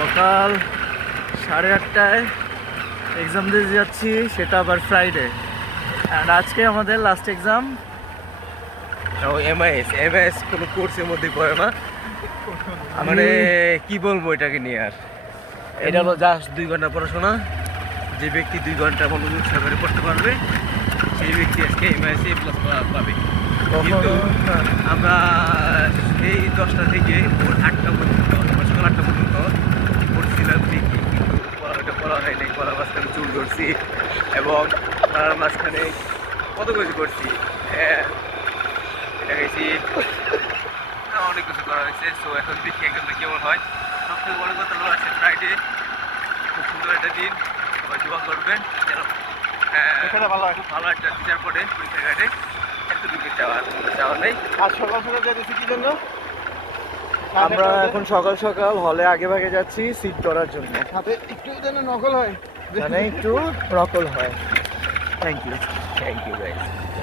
সকাল সাড়ে আটটায় এক্সাম দিতে যাচ্ছি সেটা আবার ফ্রাইডে অ্যান্ড আজকে আমাদের লাস্ট এক্সাম এমআইএস এমআইএস কোনো কোর্সের মধ্যে পড়ে না। মানে কি বলব এটাকে নিয়ে আর? এটা হলো জাস্ট দুই ঘণ্টা পড়াশোনা। যে ব্যক্তি দুই ঘণ্টা মনোযোগ সহকারে পড়তে পারবে সেই ব্যক্তি আজকে এমআইএস এ প্লাস পাবে। কিন্তু আমরা এই দশটা থেকে ভোর আটটা পর্যন্ত বা সকাল আটটা পর্যন্ত পড়ছিলাম ঠিকই কিন্তু পড়াটা পড়া হয় নাই পড়ার চুল এবং তার মাঝখানে কত কিছু করছি? হ্যাঁ এটা গেছি অনেক কিছু করা হয়েছে সো এখন দেখি একদমটা কেমন হয়। সবথেকে বড় কথা হলো আছে ফ্রাইডে খুব সুন্দর একটা দিন। সবাই দোয়া করবেন যেন ভালো হয়। খুব ভালো একটা টিচার পড়ে পরীক্ষা ঘাটে এতটুকু চাওয়ার চাওয়া নেই। আজ সকাল সকাল যাচ্ছি কি জন্য? আমরা এখন সকাল সকাল হলে আগে ভাগে যাচ্ছি সিট করার জন্য। সাথে একটু যেন নকল হয়। Chennai to Procol Hall. Thank you. Thank you guys.